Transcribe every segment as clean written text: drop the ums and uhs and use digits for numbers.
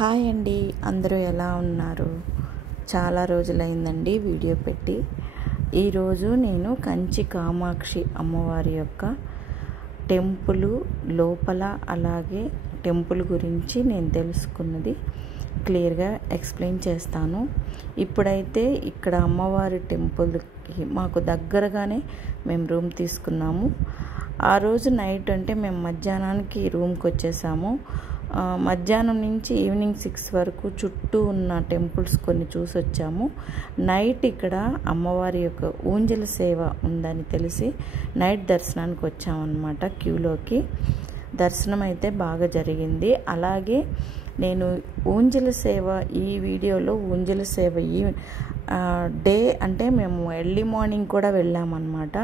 Hi అండి, అందరూ ఎలా ఉన్నారు? చాలా రోజులైందండి వీడియో పెట్టి. ఈరోజు నేను కంచి కామాక్షి అమ్మవారి యొక్క టెంపుల్ లోపల అలాగే టెంపుల్ గురించి నేను తెలుసుకున్నది క్లియర్గా ఎక్స్ప్లెయిన్ చేస్తాను. ఇప్పుడైతే ఇక్కడ అమ్మవారి టెంపుల్కి మాకు దగ్గరగానే మేము రూమ్ తీసుకున్నాము. ఆ రోజు నైట్ అంటే మేము మధ్యాహ్నానికి రూమ్కి వచ్చేసాము. మధ్యాహ్నం నుంచి ఈవినింగ్ 6 వరకు చుట్టూ ఉన్న టెంపుల్స్ కొన్ని చూసి వచ్చాము. నైట్ ఇక్కడ అమ్మవారి యొక్క ఊంజల సేవ ఉందని తెలిసి నైట్ దర్శనానికి వచ్చామన్నమాట. క్యూలోకి దర్శనం అయితే బాగా జరిగింది. అలాగే నేను ఊంజల సేవ ఈ వీడియోలో ఊంజల సేవ డే అంటే మేము ఎర్లీ మార్నింగ్ కూడా వెళ్ళామన్నమాట.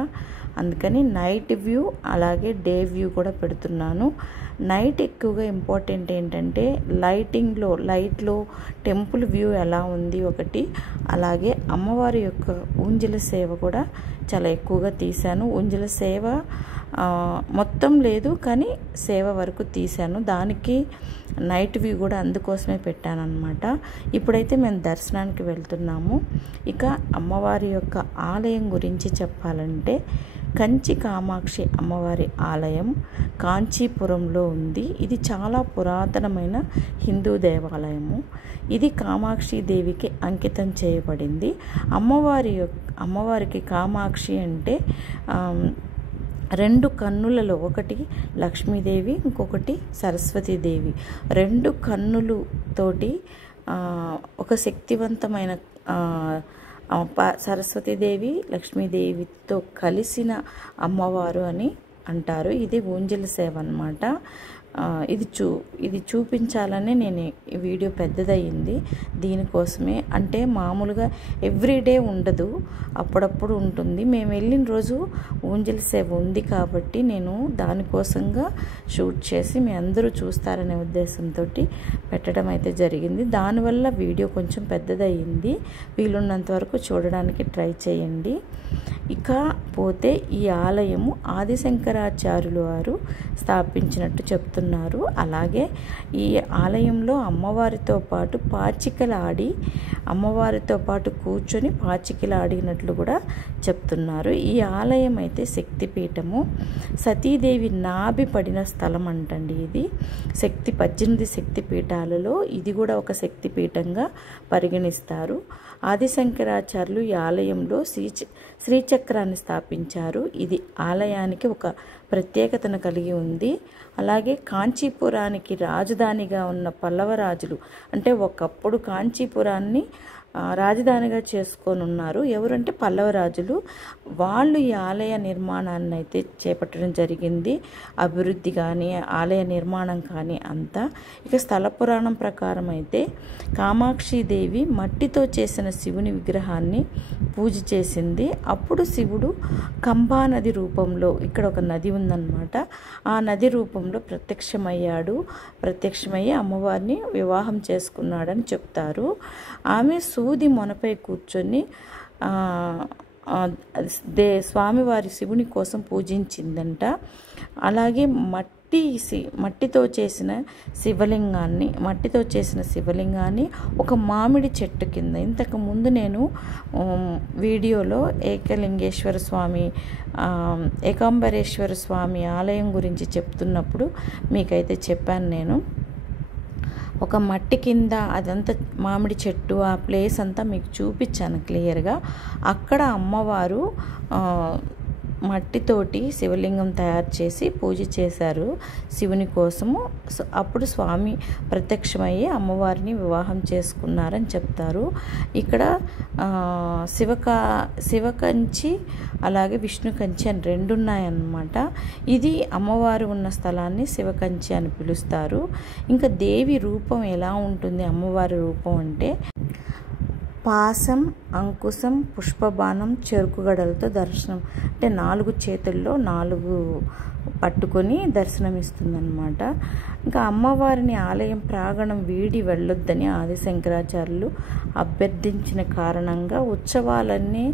అందుకని నైట్ వ్యూ అలాగే డే వ్యూ కూడా పెడుతున్నాను. నైట్ ఎక్కువగా ఇంపార్టెంట్ ఏంటంటే లైట్లో టెంపుల్ వ్యూ ఎలా ఉంది ఒకటి, అలాగే అమ్మవారి యొక్క ఊంజల సేవ కూడా చాలా ఎక్కువగా తీశాను. ఊంజల సేవ మొత్తం లేదు కానీ సేవ వరకు తీశాను. దానికి నైట్ వ్యూ కూడా అందుకోసమే పెట్టాను అన్నమాట. ఇప్పుడైతే మేము దర్శనానికి వెళ్తున్నాము. ఇక అమ్మవారి యొక్క ఆలయం గురించి చెప్పాలంటే కంచి కామాక్షి అమ్మవారి ఆలయం కాంచీపురంలో ఉంది. ఇది చాలా పురాతనమైన హిందూ దేవాలయము. ఇది కామాక్షి దేవికి అంకితం చేయబడింది. అమ్మవారికి కామాక్షి అంటే 2 కన్నులలో ఒకటి లక్ష్మీదేవి, ఇంకొకటి సరస్వతీదేవి. 2 కన్నులతోటి ఒక శక్తివంతమైన సరస్వతీదేవి లక్ష్మీదేవితో కలిసిన అమ్మవారు అని అంటారు. ఇది ఊంజల సేవ అన్నమాట. ఇది చూపించాలని నేను ఈ వీడియో పెద్దదయ్యింది దీనికోసమే. అంటే మామూలుగా ఎవ్రీడే ఉండదు, అప్పుడప్పుడు ఉంటుంది. మేము వెళ్ళిన రోజు ఊంజల సేవ ఉంది కాబట్టి నేను దానికోసంగా షూట్ చేసి మీ అందరూ చూస్తారనే ఉద్దేశంతో పెట్టడం అయితే జరిగింది. దానివల్ల వీడియో కొంచెం పెద్దదయ్యింది. వీలున్నంత వరకు చూడడానికి ట్రై చేయండి. ఇక పోతే ఈ ఆలయము ఆదిశంకరాచార్యులు వారు స్థాపించినట్టు చెప్తున్నారు. అలాగే ఈ ఆలయంలో అమ్మవారితో పాటు పాచికలాడి అమ్మవారితో పాటు కూర్చొని పాచికలాడినట్లు కూడా చెప్తున్నారు. ఈ ఆలయం అయితే శక్తిపీఠము. సతీదేవి నాభి పడిన స్థలం అంటండి ఇది. 18 శక్తిపీఠాలలో ఇది కూడా ఒక శక్తిపీఠంగా పరిగణిస్తారు. ఆదిశంకరాచార్యులు ఈ ఆలయంలో శ్రీచక్రాన్ని స్థాపించారు. ఇది ఆలయానికి ఒక ప్రత్యేకతను కలిగి ఉంది. అలాగే కాంచీపురానికి రాజధానిగా ఉన్న పల్లవ రాజులు అంటే ఒకప్పుడు కాంచీపురాన్ని రాజధానిగా చేసుకొని ఉన్నారు. ఎవరంటే పల్లవ రాజులు. వాళ్ళు ఈ ఆలయ నిర్మాణాన్ని అయితే చేపట్టడం జరిగింది. అభివృద్ధి కానీ ఆలయ నిర్మాణం కానీ అంతా. ఇక స్థల పురాణం ప్రకారం అయితే కామాక్షిదేవి మట్టితో చేసిన శివుని విగ్రహాన్ని పూజ చేసింది. అప్పుడు శివుడు కంబా నది రూపంలో, ఇక్కడ ఒక నది ఉందన్నమాట, ఆ నది రూపంలో ప్రత్యక్షమయ్యి అమ్మవారిని వివాహం చేసుకున్నాడని చెప్తారు. ఆమె సూది మొనపై కూర్చొని స్వామివారి శివుని కోసం పూజించిందంట. అలాగే మట్టితో చేసిన శివలింగాన్ని ఒక మామిడి చెట్టు కింద, ఇంతకు ముందు నేను వీడియోలో ఏకాంబరేశ్వర స్వామి ఆలయం గురించి చెప్తున్నప్పుడు మీకైతే చెప్పాను. నేను ఒక మట్టి కింద అదంతా మామిడి చెట్టు, ఆ ప్లేస్ అంతా మీకు చూపించాను క్లియర్గా. అక్కడ అమ్మవారు మట్టితోటి శివలింగం తయారు చేసి పూజ చేశారు శివుని కోసము. అప్పుడు స్వామి ప్రత్యక్షమయ్యి అమ్మవారిని వివాహం చేసుకున్నారని చెప్తారు. ఇక్కడ శివకంచి అలాగే విష్ణు కంచి అని 2 ఉన్నాయన్నమాట. ఇది అమ్మవారు ఉన్న స్థలాన్ని శివకంచి అని పిలుస్తారు. ఇంకా దేవి రూపం ఎలా ఉంటుంది అమ్మవారి రూపం అంటే పాసం, అంకుశం, పుష్పబాణం, చెరుకుగడలతో దర్శనం. అంటే 4 చేతుల్లో 4 పట్టుకొని దర్శనమిస్తుందన్నమాట. ఇంకా అమ్మవారిని ఆలయం ప్రాంగణం వీడి వెళ్ళొద్దని ఆదిశంకరాచార్యులు అభ్యర్థించిన కారణంగా ఉత్సవాలన్నీ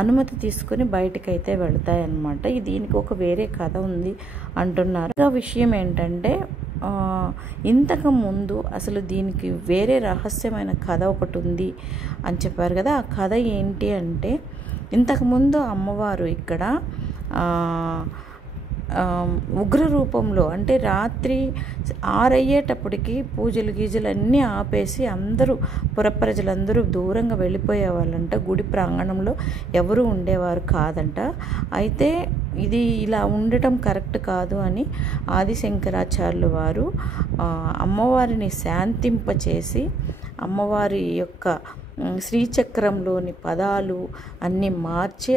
అనుమతి తీసుకుని బయటకైతే వెళతాయన్నమాట. దీనికి ఒక వేరే కథ ఉంది అంటున్నారు. విషయం ఏంటంటే ఇంతకు ముందు అసలు దీనికి వేరే రహస్యమైన కథ ఒకటి ఉంది అని చెప్పారు కదా. ఆ కథ ఏంటి అంటే, ఇంతకుముందు అమ్మవారు ఇక్కడ ఉగ్ర రూపంలో, అంటే రాత్రి 6 అయ్యేటప్పటికి పూజలు గీజలు అన్నీ ఆపేసి అందరూ పురప్రజలందరూ దూరంగా వెళ్ళిపోయేవాళ్ళంట. గుడి ప్రాంగణంలో ఎవరు ఉండేవారు కాదంట. అయితే ఇది ఇలా ఉండటం కరెక్ట్ కాదు అని ఆదిశంకరాచార్యులు వారు అమ్మవారిని శాంతింపచేసి అమ్మవారి యొక్క శ్రీచక్రంలోని పదాలు అన్నీ మార్చి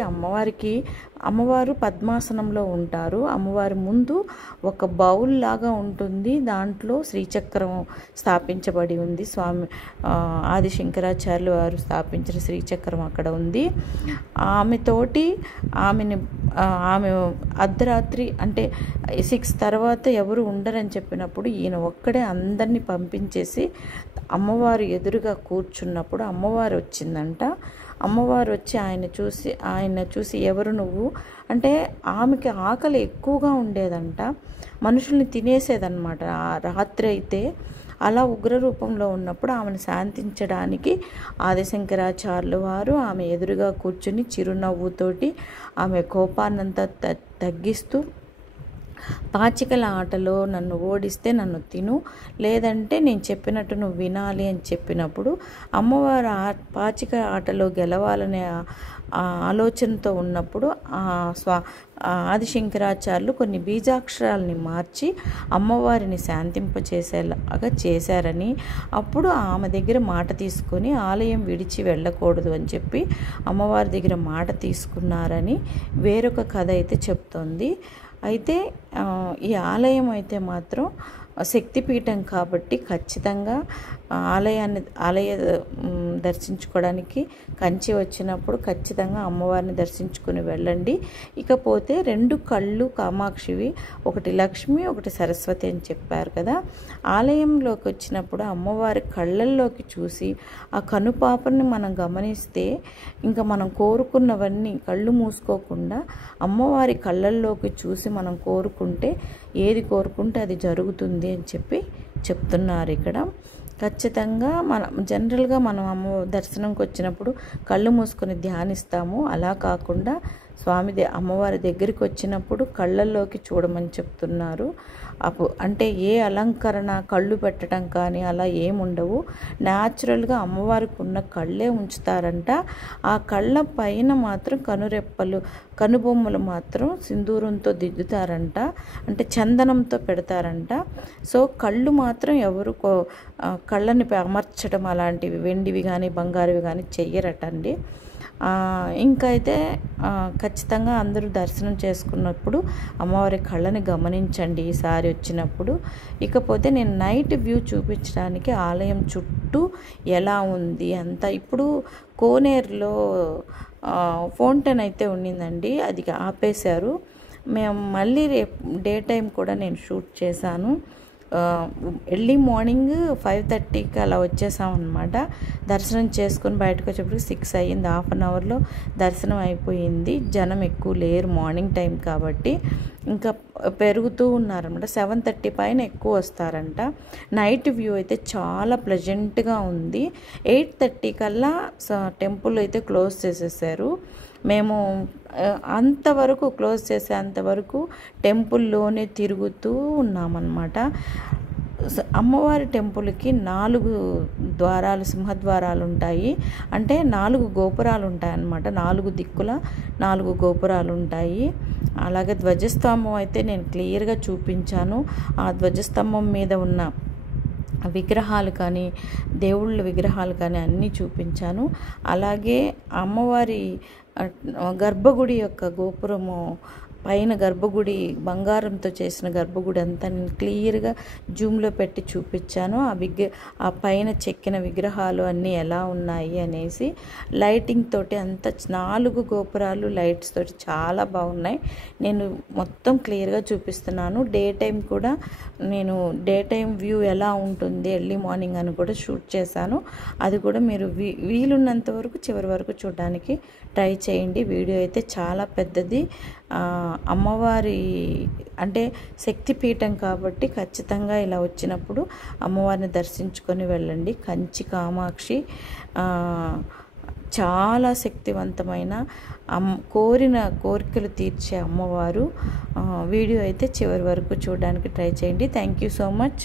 అమ్మవారు పద్మాసనంలో ఉంటారు. అమ్మవారి ముందు ఒక బౌల్ లాగా ఉంటుంది, దాంట్లో శ్రీచక్రం స్థాపించబడి ఉంది. ఆదిశంకరాచార్యులు వారు స్థాపించిన శ్రీచక్రం అక్కడ ఉంది. ఆమె అర్ధరాత్రి అంటే 6 తర్వాత ఎవరు ఉండరని చెప్పినప్పుడు ఈయన ఒక్కడే అందరినీ పంపించేసి అమ్మవారు ఎదురుగా కూర్చున్నప్పుడు అమ్మవారు వచ్చిందంట. అమ్మవారు వచ్చి ఆయన చూసి ఎవరు నువ్వు అంటే, ఆమెకి ఆకలి ఎక్కువగా ఉండేదంట, మనుషుల్ని తినేసేదన్నమాట రాత్రి అయితే. అలా ఉగ్ర రూపంలో ఉన్నప్పుడు ఆమెను శాంతించడానికి ఆదిశంకరాచార్యులు వారు ఆమె ఎదురుగా కూర్చుని చిరునవ్వుతోటి ఆమె కోపాన్నంతా తగ్గిస్తూ, పాచికల ఆటలో నన్ను ఓడిస్తే నన్ను తిను, లేదంటే నేను చెప్పినట్టు నువ్వు వినాలి అని చెప్పినప్పుడు అమ్మవారు పాచిక ఆటలో గెలవాలనే ఆలోచనతో ఉన్నప్పుడు ఆదిశంకరాచార్యులు కొన్ని బీజాక్షరాలని మార్చి అమ్మవారిని శాంతింపచేసేలాగా చేశారని, అప్పుడు ఆమె దగ్గర మాట తీసుకొని ఆలయం విడిచి వెళ్ళకూడదు అని చెప్పి అమ్మవారి దగ్గర మాట తీసుకున్నారని వేరొక కథ అయితే చెప్తోంది. అయితే ఈ ఆలయం అయితే మాత్రం శక్తిపీఠం కాబట్టి ఖచ్చితంగా ఆలయ దర్శించుకోవడానికి కంచి వచ్చినప్పుడు ఖచ్చితంగా అమ్మవారిని దర్శించుకుని వెళ్ళండి. ఇకపోతే 2 కళ్ళు కామాక్షివి, ఒకటి లక్ష్మి ఒకటి సరస్వతి అని చెప్పారు కదా. ఆలయంలోకి వచ్చినప్పుడు అమ్మవారి కళ్ళల్లోకి చూసి ఆ కనుపాపని మనం గమనిస్తే ఇంకా మనం కోరుకున్నవన్నీ కళ్ళు మూసుకోకుండా అమ్మవారి కళ్ళల్లోకి చూసి మనం కోరుకుంటే ఏది కోరుకుంటే అది జరుగుతుంది అని చెప్పి చెప్తున్నారు ఇక్కడ. ఖచ్చితంగా జనరల్గా మనం దర్శనంకి వచ్చినప్పుడు కళ్ళు మూసుకొని ధ్యానిస్తాము. అలా కాకుండా అమ్మవారి దగ్గరికి వచ్చినప్పుడు కళ్ళల్లోకి చూడమని చెప్తున్నారు. అంటే ఏ అలంకరణ కళ్ళు పెట్టడం కానీ అలా ఏముండవు, న్యాచురల్గా అమ్మవారికి ఉన్న కళ్ళే ఉంచుతారంట. ఆ కళ్ళ పైన మాత్రం కనుబొమ్మలు మాత్రం సింధూరంతో దిద్దుతారంట, అంటే చందనంతో పెడతారంట. సో కళ్ళు మాత్రం ఎవరు కళ్ళని అమర్చడం అలాంటివి వెండివి కానీ బంగారువి కానీ చెయ్యరటండి. ఇంకైతే ఖచ్చితంగా అందరూ దర్శనం చేసుకున్నప్పుడు అమ్మవారి కళ్ళని గమనించండి ఈసారి వచ్చినప్పుడు. ఇకపోతే నేను నైట్ వ్యూ చూపించడానికి ఆలయం చుట్టూ ఎలా ఉంది అంతా, ఇప్పుడు కోనేరులో ఫౌంటైన్ అయితే ఉండిందండి, అది ఆపేశారు. మేము మళ్ళీ రేపు డే టైం కూడా నేను షూట్ చేశాను. ఎర్లీ మార్నింగ్ 5:30కి అలా వచ్చేసామన్నమాట. దర్శనం చేసుకొని బయటకు వచ్చేప్పటికి 6 అయ్యింది. హాఫ్ అన్ అవర్లో దర్శనం అయిపోయింది. జనం ఎక్కువ లేరు మార్నింగ్ టైం కాబట్టి, ఇంకా పెరుగుతూ ఉన్నారనమాట. 7:30 పైన ఎక్కువ వస్తారంట. నైట్ వ్యూ అయితే చాలా ప్లెజెంట్గా ఉంది. 8:30 కల్లా టెంపుల్ అయితే క్లోజ్ చేసేసారు. మేము అంతవరకు క్లోజ్ చేసేంతవరకు టెంపుల్లోనే తిరుగుతూ ఉన్నామన్నమాట. అమ్మవారి టెంపుల్కి 4 ద్వారాలు, సింహద్వారాలు ఉంటాయి. అంటే 4 గోపురాలు ఉంటాయి అన్నమాట. 4 దిక్కుల 4 గోపురాలు ఉంటాయి. అలాగే ధ్వజస్తంభం అయితే నేను క్లియర్గా చూపించాను. ఆ ధ్వజస్తంభం మీద ఉన్న విగ్రహాలు కానీ దేవుళ్ళ విగ్రహాలు కానీ అన్నీ చూపించాను. అలాగే అమ్మవారి గర్భగుడి యొక్క గోపురము పైన గర్భగుడి బంగారంతో చేసిన గర్భగుడి అంతా నేను క్లియర్గా జూమ్లో పెట్టి చూపించాను. ఆ పైన చెక్కిన విగ్రహాలు అన్నీ ఎలా ఉన్నాయి అనేసి లైటింగ్ తోటి అంత 4 గోపురాలు లైట్స్ తోటి చాలా బాగున్నాయి. నేను మొత్తం క్లియర్గా చూపిస్తున్నాను. డే టైం కూడా నేను డే టైం వ్యూ ఎలా ఉంటుంది ఎర్లీ మార్నింగ్ అని కూడా షూట్ చేశాను. అది కూడా మీరు వీలున్నంత వరకు చివరి వరకు చూడడానికి ట్రై చేయండి. వీడియో అయితే చాలా పెద్దది. అమ్మవారి అంటే శక్తిపీఠం కాబట్టి ఖచ్చితంగా ఇలా వచ్చినప్పుడు అమ్మవారిని దర్శించుకొని వెళ్ళండి. కంచి కామాక్షి చాలా శక్తివంతమైన కోరిన కోరికలు తీర్చే అమ్మవారు. వీడియో అయితే చివరి వరకు చూడడానికి ట్రై చేయండి. Thank you so much.